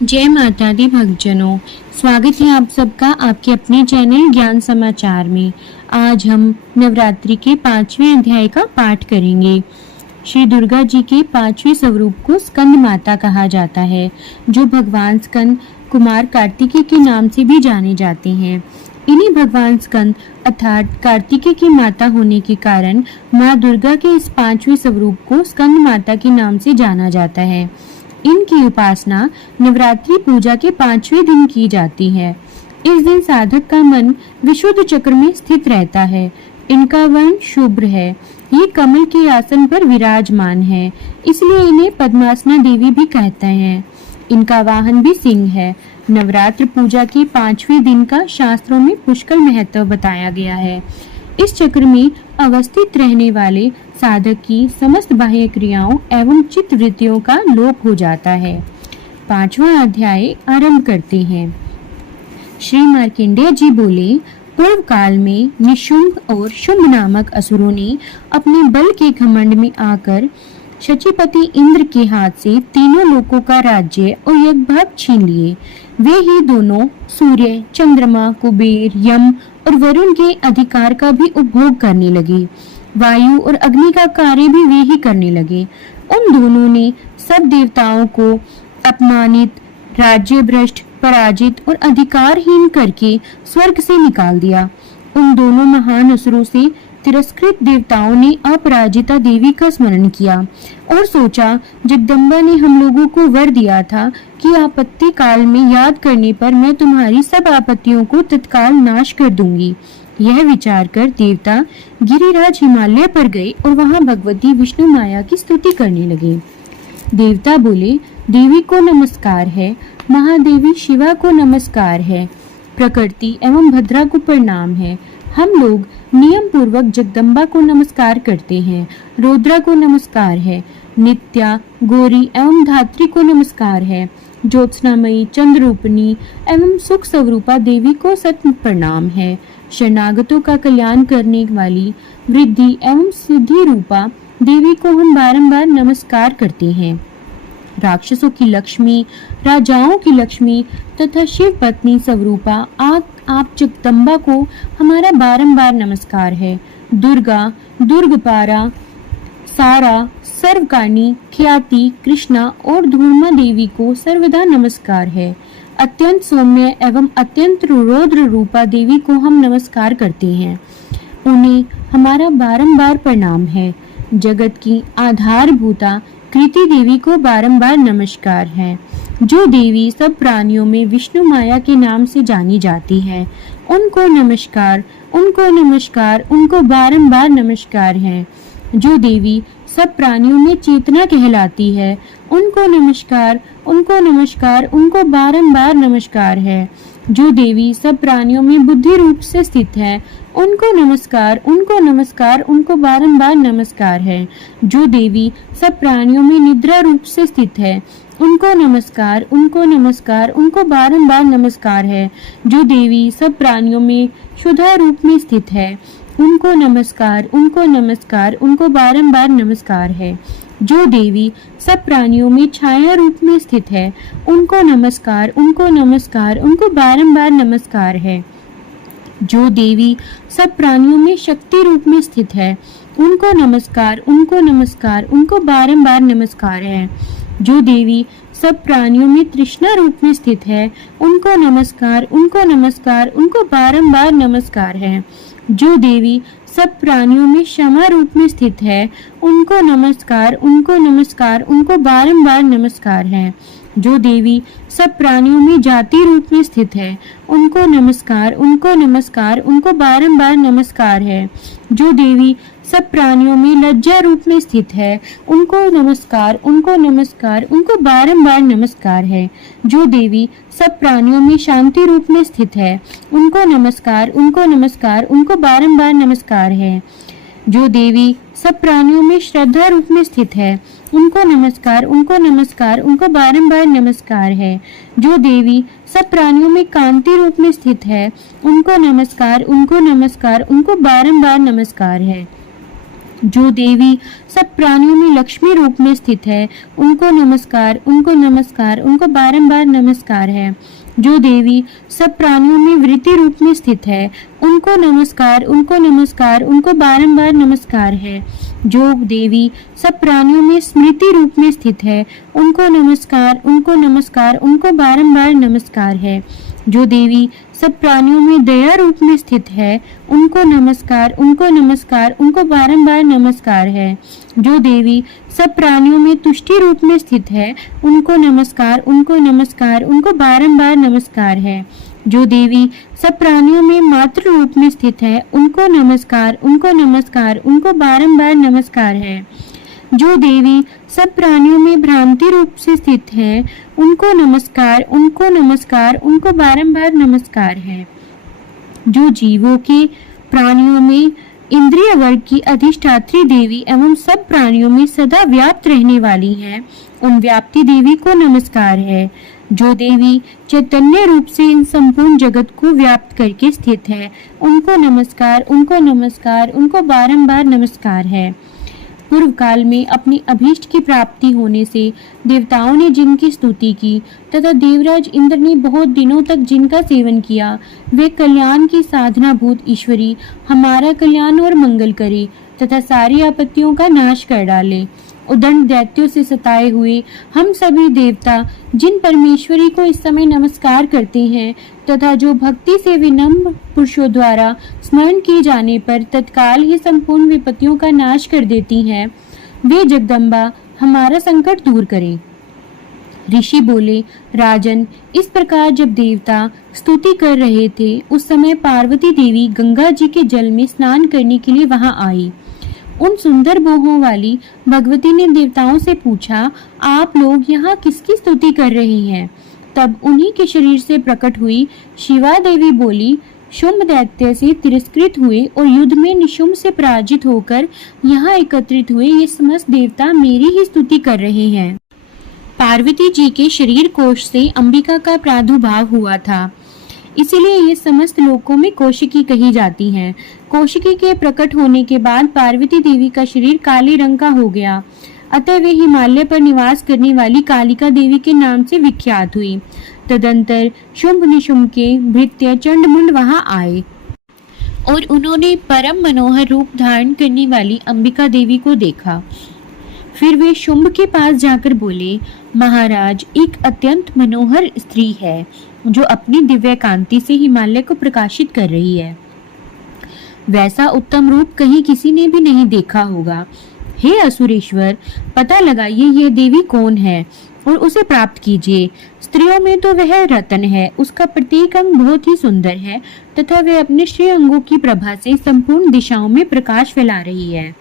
जय माता दी भक्तजनों, स्वागत है आप सबका आपके अपने चैनल ज्ञान समाचार में। आज हम नवरात्रि के 5वें अध्याय का पाठ करेंगे। श्री दुर्गा जी के 5वें स्वरूप को स्कंद माता कहा जाता है, जो भगवान स्कंद कुमार कार्तिकेय के नाम से भी जाने जाते हैं। इन्हीं भगवान स्कंद अर्थात कार्तिकेय की माता होने के कारण माँ दुर्गा के इस 5वें स्वरूप को स्कंद माता के नाम से जाना जाता है। इनकी उपासना नवरात्रि पूजा के 5वें दिन की जाती है। इस दिन साधक का मन विशुद्ध चक्र में स्थित रहता है। इनका वर्ण शुभ्र है। ये कमल के आसन पर विराजमान है, इसलिए इन्हें पद्मासना देवी भी कहते हैं। इनका वाहन भी सिंह है। नवरात्र पूजा के 5वें दिन का शास्त्रों में पुष्कल महत्व बताया गया है। इस चक्र में अवस्थित रहने वाले साधक की समस्त बाह्य क्रियाओं एवं चित्त वृत्तियों का लोप हो जाता है। 5वां अध्याय आरंभ करते हैं। श्री मार्कंडेय जी बोले, पूर्व काल में निशुंभ और शुंभ नामक असुरों ने अपने बल के घमंड में आकर शचीपति इंद्र के हाथ से तीनों लोकों का राज्य और यज्ञभाग छीन लिए। वे ही दोनों सूर्य, चंद्रमा, कुबेर, यम और वरुण के अधिकार का भी उपभोग करने लगे। वायु और अग्नि का कार्य भी वे ही करने लगे। उन दोनों ने सब देवताओं को अपमानित, राज्य भ्रष्ट, पराजित और अधिकारहीन करके स्वर्ग से निकाल दिया। उन दोनों महान असुरों से तिरस्कृत देवताओं ने अपराजिता देवी का स्मरण किया और सोचा, जगदम्बा ने हम लोगों को वर दिया था कि आपत्ति काल में याद करने पर मैं तुम्हारी सब आपत्तियों को तत्काल नाश कर दूंगी। यह विचार कर देवता गिरिराज हिमालय पर गए और वहां भगवती विष्णु माया की स्तुति करने लगे। देवता बोले, देवी को नमस्कार है, महादेवी शिवा को नमस्कार है, प्रकृति एवं भद्रा को प्रणाम है। हम लोग नियम पूर्वक जगदम्बा को नमस्कार करते हैं। रुद्रा को नमस्कार है, नित्या, गौरी एवं धात्री को नमस्कार है, ज्योत्सनामयी, चंद्रूपणी एवं सुख स्वरूपा देवी को सत प्रणाम है। शरणागतों का कल्याण करने वाली वृद्धि एवं सिद्धि रूपा देवी को हम बारंबार नमस्कार करते हैं। राक्षसों की लक्ष्मी, राजाओं की लक्ष्मी तथा शिव पत्नी स्वरूपा आप जगदम्बा को हमारा बारंबार नमस्कार है। दुर्गा, दुर्गपारा, सारा, सर्वकार्णी, ख्याति, कृष्णा और धूर्मा देवी को सर्वदा नमस्कार है। अत्यंत सौम्य एवं अत्यंत रौद्र रूपा देवी को हम नमस्कार करते हैं। उन्हें हमारा बारंबार प्रणाम है। जगत की आधारभूता कृति देवी को बारंबार नमस्कार है। जो देवी सब प्राणियों में विष्णु माया के नाम से जानी जाती है, उनको नमस्कार, उनको नमस्कार, उनको बारंबार नमस्कार है। जो देवी सब प्राणियों में चेतना कहलाती है, उनको नमस्कार, उनको नमस्कार, उनको बारंबार नमस्कार है। जो देवी सब प्राणियों में बुद्धि रूप से स्थित है, उनको नमस्कार, उनको नमस्कार, उनको बारंबार नमस्कार है। जो देवी सब प्राणियों में निद्रा रूप से स्थित है, उनको नमस्कार, उनको नमस्कार, उनको बारंबार नमस्कार है। जो देवी सब प्राणियों में क्षुधा रूप में स्थित है, उनको नमस्कार, उनको नमस्कार, उनको बारंबार नमस्कार है। जो देवी सब प्राणियों में छाया रूप में स्थित है, उनको नमस्कार, उनको नमस्कार, उनको बारंबार नमस्कार है। जो देवी सब प्राणियों में शक्ति रूप में स्थित है, उनको नमस्कार, उनको नमस्कार, उनको बारंबार नमस्कार है। जो देवी सब प्राणियों में तृष्णा रूप में स्थित है, उनको नमस्कार, उनको नमस्कार, उनको बारंबार नमस्कार है। जो देवी सब प्राणियों में क्षमा रूप में स्थित है, उनको नमस्कार, उनको नमस्कार, उनको बारंबार नमस्कार है। जो देवी सब प्राणियों में जाति रूप में स्थित है, उनको नमस्कार, उनको नमस्कार, उनको बारंबार नमस्कार है। जो देवी सब प्राणियों में लज्जा रूप में स्थित है, उनको नमस्कार, उनको नमस्कार, उनको बारंबार नमस्कार है। जो देवी सब प्राणियों में शांति रूप में स्थित है, उनको नमस्कार, उनको नमस्कार, उनको बारंबार नमस्कार है। जो देवी सब प्राणियों में श्रद्धा रूप में स्थित है, उनको नमस्कार, उनको नमस्कार, उनको बारंबार नमस्कार है। जो देवी सब प्राणियों में कांति रूप में स्थित है, उनको नमस्कार, उनको नमस्कार, उनको बारंबार नमस्कार है। जो देवी सब प्राणियों में लक्ष्मी रूप में स्थित है, उनको नमस्कार, उनको नमस्कार, उनको बारंबार नमस्कार है। जो देवी सब प्राणियों में वृत्ति रूप में स्थित है, उनको नमस्कार, उनको नमस्कार, उनको बारंबार नमस्कार है। जो देवी सब प्राणियों में स्मृति रूप में स्थित है, उनको नमस्कार, उनको नमस्कार, उनको बारंबार नमस्कार है। जो देवी सब प्राणियों में दया रूप में स्थित है, उनको नमस्कार, उनको नमस्कार, उनको बारंबार नमस्कार है। जो देवी सब प्राणियों में तुष्टि रूप में स्थित है, उनको नमस्कार, उनको नमस्कार, उनको बारंबार नमस्कार है। जो देवी सब प्राणियों में मातृ रूप में स्थित है, उनको नमस्कार, उनको नमस्कार, उनको बारंबार नमस्कार है। जो देवी सब प्राणियों में भ्रांति रूप से स्थित है, उनको नमस्कार, उनको नमस्कार, उनको बारंबार नमस्कार है। जो जीवों के प्राणियों में इंद्रिय वर्ग की अधिष्ठात्री देवी एवं सब प्राणियों में सदा व्याप्त रहने वाली है, उन व्याप्ति देवी को नमस्कार है। जो देवी चैतन्य रूप से इन संपूर्ण जगत को व्याप्त करके स्थित है, उनको नमस्कार, उनको नमस्कार, उनको बारंबार नमस्कार है। पूर्व काल में अपनी अभीष्ट की प्राप्ति होने से देवताओं ने जिनकी स्तुति की तथा देवराज इंद्र ने बहुत दिनों तक जिनका सेवन किया, वे कल्याण की साधना भूत ईश्वरी हमारा कल्याण और मंगल करे तथा सारी आपत्तियों का नाश कर डाले। उदंड दैत्यों से सताए हुए हम सभी देवता जिन परमेश्वरी को इस समय नमस्कार करते हैं तथा जो भक्ति से विनम्र पुरुषों द्वारा स्मरण किए जाने पर तत्काल ही संपूर्ण विपत्तियों का नाश कर देती हैं, वे जगदम्बा हमारा संकट दूर करें। ऋषि बोले, राजन, इस प्रकार जब देवता स्तुति कर रहे थे उस समय पार्वती देवी गंगा जी के जल में स्नान करने के लिए वहां आई। उन सुंदर बोहों वाली भगवती ने देवताओं से पूछा, आप लोग यहाँ किसकी स्तुति कर रहे हैं? तब उन्हीं के शरीर से प्रकट हुई शिवा देवी बोली, शुंभ दैत्य से तिरस्कृत हुए और युद्ध में निशुंभ से पराजित होकर यहाँ एकत्रित हुए ये समस्त देवता मेरी ही स्तुति कर रहे हैं। पार्वती जी के शरीर कोश से अंबिका का प्रादुर्भाव हुआ था, इसीलिए ये समस्त लोकों में कौशिकी कही जाती हैं। कौशिकी के प्रकट होने के बाद पार्वती देवी का शरीर काले रंग का हो गया, अतः वे हिमालय पर निवास करने वाली कालिका देवी के नाम से विख्यात हुई। तदंतर शुंभ निशुंभ के भृत्य चंडमुंड वहां आए और उन्होंने परम मनोहर रूप धारण करने वाली अंबिका देवी को देखा। फिर वे शुंभ के पास जाकर बोले, महाराज, एक अत्यंत मनोहर स्त्री है जो अपनी दिव्य कांति से हिमालय को प्रकाशित कर रही है। वैसा उत्तम रूप कहीं किसी ने भी नहीं देखा होगा। हे असुरेश्वर, पता लगाइए यह देवी कौन है और उसे प्राप्त कीजिए। स्त्रियों में तो वह रतन है, उसका प्रत्येक अंग बहुत ही सुंदर है तथा वह अपने श्री अंगों की प्रभा से संपूर्ण दिशाओं में प्रकाश फैला रही है।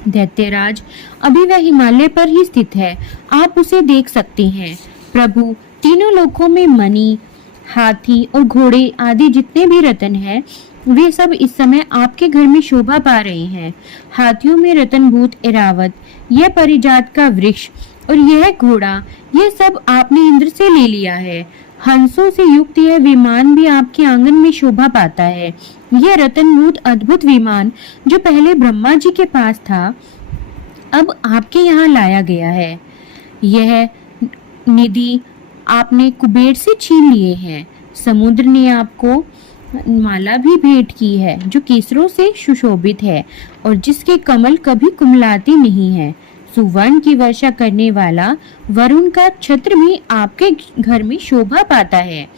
दैत्यराज, अभी वह हिमालय पर ही स्थित है, आप उसे देख सकते हैं। प्रभु, तीनों लोकों में मणि, हाथी और घोड़े आदि जितने भी रतन हैं, वे सब इस समय आपके घर में शोभा पा रहे हैं। हाथियों में रतनभूत ऐरावत, यह परिजात का वृक्ष और यह घोड़ा, यह सब आपने इंद्र से ले लिया है। हंसों से युक्त यह विमान भी आपके आंगन में शोभा पाता है। यह रतनभूत अद्भुत विमान जो पहले ब्रह्मा जी के पास था, अब आपके यहाँ लाया गया है। यह निधि आपने कुबेर से छीन लिए हैं। समुद्र ने आपको माला भी भेंट की है जो केसरों से सुशोभित है और जिसके कमल कभी कुमलाते नहीं है। सुवर्ण की वर्षा करने वाला वरुण का छत्र भी आपके घर में शोभा पाता है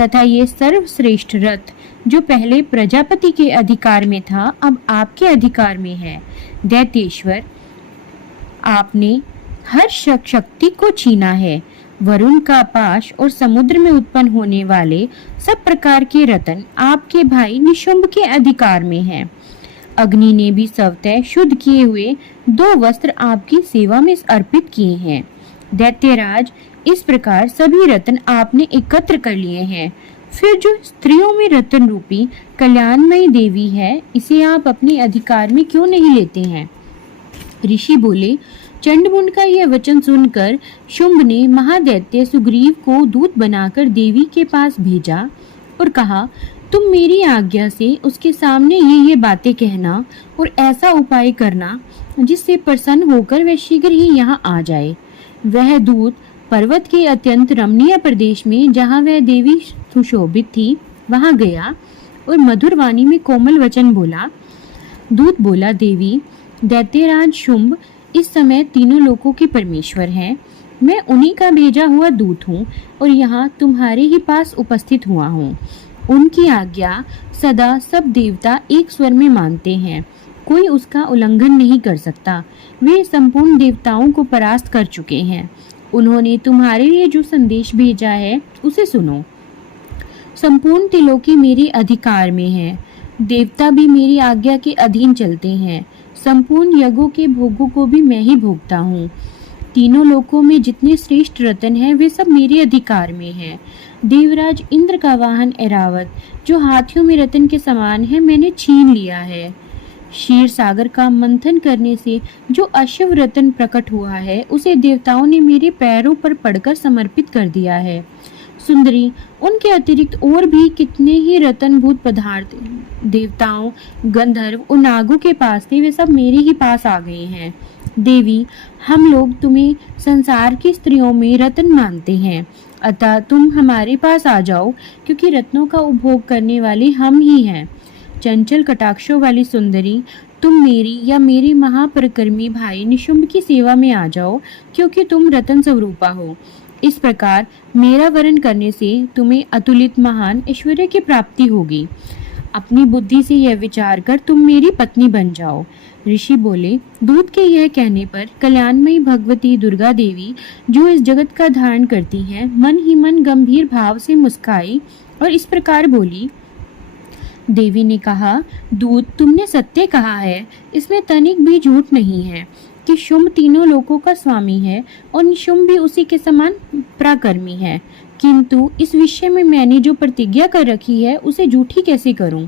तथा ये सर्वश्रेष्ठ रथ जो पहले प्रजापति के अधिकार में था, अब आपके अधिकार में है। दैत्येश्वर, आपने हर शक्ति को छीना है। वरुण का पाश और समुद्र में उत्पन्न होने वाले सब प्रकार के रत्न आपके भाई निशुंभ के अधिकार में हैं। अग्नि ने भी स्वतः शुद्ध किए हुए 2 वस्त्र आपकी सेवा में अर्पित किए हैं। दैत्यराज, इस प्रकार सभी रत्न आपने एकत्र कर लिए हैं। फिर जो स्त्रियों में रत्न रूपी कल्याणमयी देवी है, इसे आप अपने अधिकार में क्यों नहीं लेते हैं? ऋषि बोले, चंडमुंड का यह वचन सुनकर शुंभ ने महादैत्य सुग्रीव को दूत बनाकर देवी के पास भेजा और कहा, तुम मेरी आज्ञा से उसके सामने ये बातें कहना और ऐसा उपाय करना जिससे प्रसन्न होकर वह शीघ्र ही यहाँ आ जाए। वह दूत पर्वत के अत्यंत रमणीय प्रदेश में जहाँ वह देवी सुशोभित थी वहां गया और मधुर वाणी में कोमल वचन बोला। दूत बोला, देवी, दैत्यराज शुंभ इस समय तीनों लोकों के परमेश्वर हैं। मैं उन्हीं का भेजा हुआ दूत हूँ और यहाँ तुम्हारे ही पास उपस्थित हुआ हूँ। उनकी आज्ञा सदा सब देवता एक स्वर में मानते हैं, कोई उसका उल्लंघन नहीं कर सकता। वे संपूर्ण देवताओं को परास्त कर चुके हैं। उन्होंने तुम्हारे लिए जो संदेश भेजा है उसे सुनो। संपूर्ण त्रिलोकी मेरे अधिकार में है। देवता भी मेरी आज्ञा के अधीन चलते हैं। संपूर्ण यज्ञों के भोगों को भी मैं ही भोगता हूँ। तीनों लोकों में जितने श्रेष्ठ रत्न हैं वे सब मेरे अधिकार में हैं। देवराज इंद्र का वाहन ऐरावत जो हाथियों में रत्न के समान है मैंने छीन लिया है। क्षीर सागर का मंथन करने से जो अशिव रत्न प्रकट हुआ है उसे देवताओं ने मेरे पैरों पर पड़कर समर्पित कर दिया है। सुंदरी, उनके अतिरिक्त और भी कितने ही रत्नभूत पदार्थ देवताओं, गंधर्व और नागों के पास थे, वे सब मेरे ही पास आ गए हैं। देवी, हम लोग तुम्हें संसार की स्त्रियों में रत्न मानते हैं, अतः तुम हमारे पास आ जाओ, क्योंकि रत्नों का उपभोग करने वाले हम ही हैं। चंचल कटाक्षों वाली सुंदरी, तुम मेरी या मेरे महापराक्रमी भाई निशुंभ की सेवा में आ जाओ, क्योंकि तुम रत्न स्वरूपा हो। इस प्रकार मेरा वरण करने से तुम्हें अतुलित महान ऐश्वर्य की प्राप्ति होगी। अपनी बुद्धि से यह विचार कर तुम मेरी पत्नी बन जाओ। ऋषि बोले, दूत के यह कहने पर कल्याणमयी भगवती दुर्गा देवी, जो इस जगत का धारण करती हैं, मन ही मन गंभीर भाव से मुस्काई और इस प्रकार बोली। देवी ने कहा, दूत, तुमने सत्य कहा है, इसमें तनिक भी झूठ नहीं है कि शुंभ तीनों लोकों का स्वामी है और निशुंभ भी उसी के समान पराक्रमी है। किंतु इस विषय में मैंने जो प्रतिज्ञा कर रखी है उसे झूठी कैसे करूं?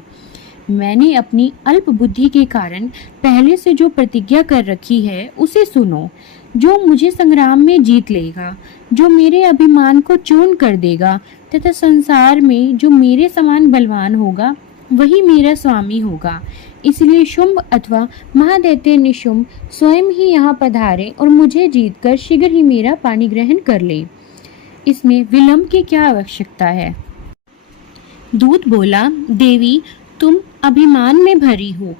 मैंने अपनी अल्प बुद्धि के कारण पहले से जो प्रतिज्ञा कर रखी है उसे सुनो। जो मुझे संग्राम में जीत लेगा, जो मेरे अभिमान को चूर्ण कर देगा तथा संसार में जो मेरे समान बलवान होगा वही मेरा स्वामी होगा। इसलिए शुंभ अथवा महादैत्य निशुंभ स्वयं ही यहाँ पधारे और मुझे जीतकर शीघ्र ही मेरा पानी ग्रहण कर ले। इसमें विलंब की क्या आवश्यकता है? दूत बोला, देवी, तुम अभिमान में भरी हो,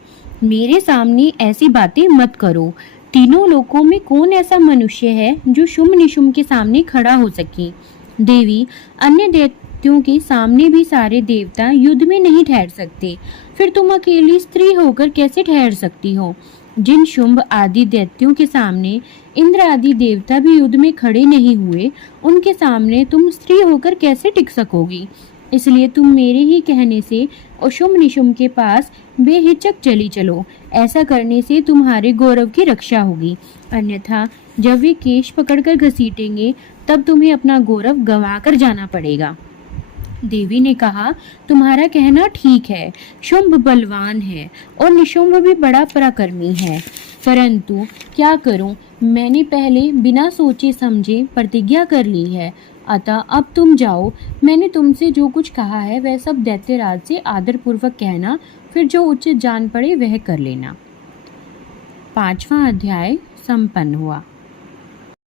मेरे सामने ऐसी बातें मत करो। तीनों लोकों में कौन ऐसा मनुष्य है जो शुंभ निशुंभ के सामने खड़ा हो सके? देवी, अन्य दैत्यों के सामने भी सारे देवता युद्ध में नहीं ठहर सकते, फिर तुम अकेली स्त्री होकर कैसे ठहर सकती हो? जिन शुंभ आदि दैत्यों के सामने इंद्र आदि देवता भी युद्ध में खड़े नहीं हुए, उनके सामने तुम स्त्री होकर कैसे टिक सकोगी? इसलिए तुम मेरे ही कहने से शुंभ निशुंभ के पास बेहिचक चली चलो। ऐसा करने से तुम्हारे गौरव की रक्षा होगी, अन्यथा जब वे केश पकड़कर घसीटेंगे तब तुम्हें अपना गौरव गंवा कर जाना पड़ेगा। देवी ने कहा, तुम्हारा कहना ठीक है, शुंभ बलवान है और निशुंभ भी बड़ा पराक्रमी है, परंतु क्या करूं, मैंने पहले बिना सोचे समझे प्रतिज्ञा कर ली है। अतः अब तुम जाओ, मैंने तुमसे जो कुछ कहा है वह सब दैत्यराज से आदर पूर्वक कहना, फिर जो उचित जान पड़े वह कर लेना। 5वां अध्याय संपन्न हुआ।